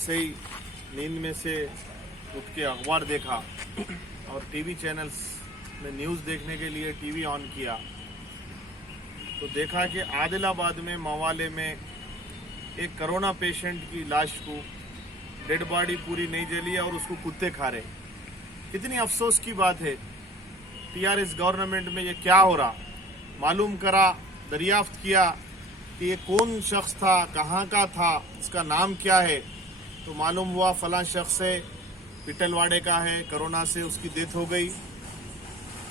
जैसे ही नींद में से उठ के अखबार देखा और टीवी चैनल्स में न्यूज़ देखने के लिए टीवी ऑन किया तो देखा कि आदिलाबाद में मवाले में एक कोरोना पेशेंट की लाश को डेड बॉडी पूरी नहीं जली और उसको कुत्ते खा रहे। कितनी अफसोस की बात है। टीआरएस गवर्नमेंट में ये क्या हो रहा। मालूम करा, दरियाफ्त किया कि ये कौन शख्स था, कहाँ का था, इसका नाम क्या है, तो मालूम हुआ फलां शख्स है, पिटलवाड़े का है, कोरोना से उसकी डेथ हो गई।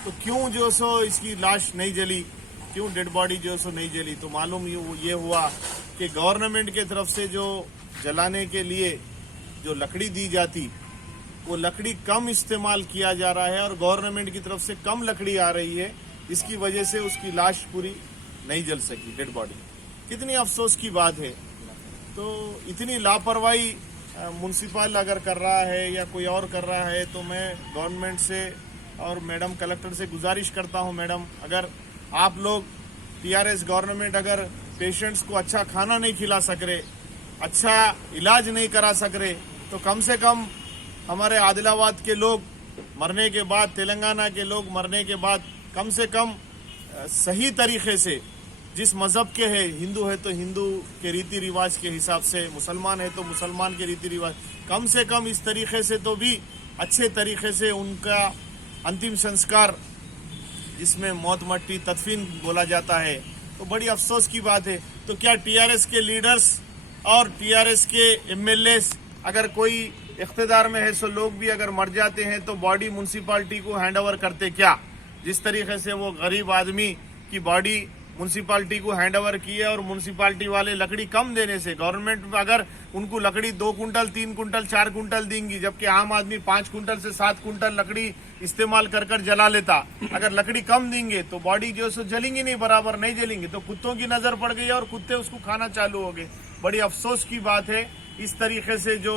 तो क्यों जो सो इसकी लाश नहीं जली, क्यों डेड बॉडी जो सो नहीं जली, तो मालूम ये हुआ कि गवर्नमेंट की तरफ से जो जलाने के लिए जो लकड़ी दी जाती वो लकड़ी कम इस्तेमाल किया जा रहा है और गवर्नमेंट की तरफ से कम लकड़ी आ रही है, इसकी वजह से उसकी लाश पूरी नहीं जल सकी, डेड बॉडी। कितनी अफसोस की बात है। तो इतनी लापरवाही म्युनिसिपल अगर कर रहा है या कोई और कर रहा है तो मैं गवर्नमेंट से और मैडम कलेक्टर से गुजारिश करता हूं, मैडम अगर आप लोग टीआरएस गवर्नमेंट अगर पेशेंट्स को अच्छा खाना नहीं खिला सक रहे, अच्छा इलाज नहीं करा सक रहे, तो कम से कम हमारे आदिलाबाद के लोग मरने के बाद, तेलंगाना के लोग मरने के बाद कम से कम सही तरीके से, जिस मज़हब के हैं, हिंदू है तो हिंदू के रीति रिवाज के हिसाब से, मुसलमान है तो मुसलमान के रीति रिवाज, कम से कम इस तरीके से तो भी अच्छे तरीके से उनका अंतिम संस्कार जिसमें मौत मट्टी तदफीन बोला जाता है, तो बड़ी अफसोस की बात है। तो क्या टीआरएस के लीडर्स और टीआरएस के एमएलए अगर कोई इख्तिदार में है सो लोग भी अगर मर जाते हैं तो बॉडी म्युनिसिपालिटी को हैंड ओवर करते क्या? जिस तरीके से वो गरीब आदमी की बॉडी म्युनिसिपालिटी को हैंड ओवर की है और म्युनिसिपालिटी वाले लकड़ी कम देने से, गवर्नमेंट अगर उनको लकड़ी 2 कुंटल 3 कुंटल 4 कुंटल देंगी, जबकि आम आदमी 5 कुंटल से 7 कुंटल लकड़ी इस्तेमाल कर जला लेता। अगर लकड़ी कम देंगे तो बॉडी जो सो जलेंगी नहीं, बराबर नहीं जलेंगी, तो कुत्तों की नजर पड़ गई और कुत्ते उसको खाना चालू हो गए। बड़ी अफसोस की बात है इस तरीके से जो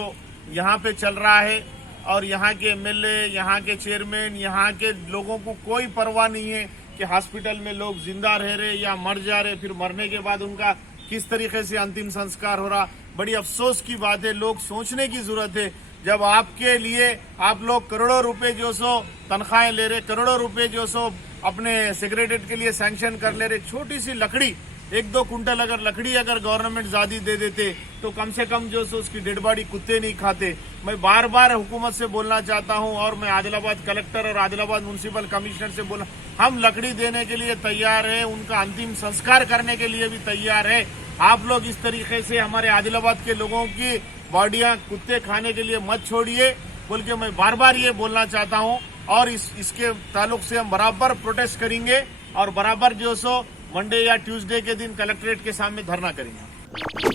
यहाँ पे चल रहा है और यहाँ के एमएलए, यहाँ के चेयरमैन, यहाँ के लोगों को कोई परवाह नहीं है कि हॉस्पिटल में लोग जिंदा रह रहे या मर जा रहे, फिर मरने के बाद उनका किस तरीके से अंतिम संस्कार हो रहा। बड़ी अफसोस की बात है। लोग सोचने की जरूरत है। जब आपके लिए आप लोग करोड़ों रुपए जो सो तनख्वाहें ले रहे, करोड़ों रुपए जो सो अपने सेक्रेटरीट के लिए सैंक्शन कर ले रहे, छोटी सी लकड़ी 1-2 कुंटल अगर लकड़ी अगर गवर्नमेंट ज्यादा दे देते तो कम से कम जो सो उसकी डेड बॉडी कुत्ते नहीं खाते। मैं बार बार हुकूमत से बोलना चाहता हूं और मैं आदिलाबाद कलेक्टर और आदिलाबाद म्युनिसिपल कमिश्नर से बोला, हम लकड़ी देने के लिए तैयार है, उनका अंतिम संस्कार करने के लिए भी तैयार है। आप लोग इस तरीके से हमारे आदिलाबाद के लोगों की बॉडियां कुत्ते खाने के लिए मत छोड़िए बोल के मैं बार बार ये बोलना चाहता हूं। और इसके ताल्लुक से हम बराबर प्रोटेस्ट करेंगे और बराबर जो सो मंडे या ट्यूसडे के दिन कलेक्ट्रेट के सामने धरना करेंगे।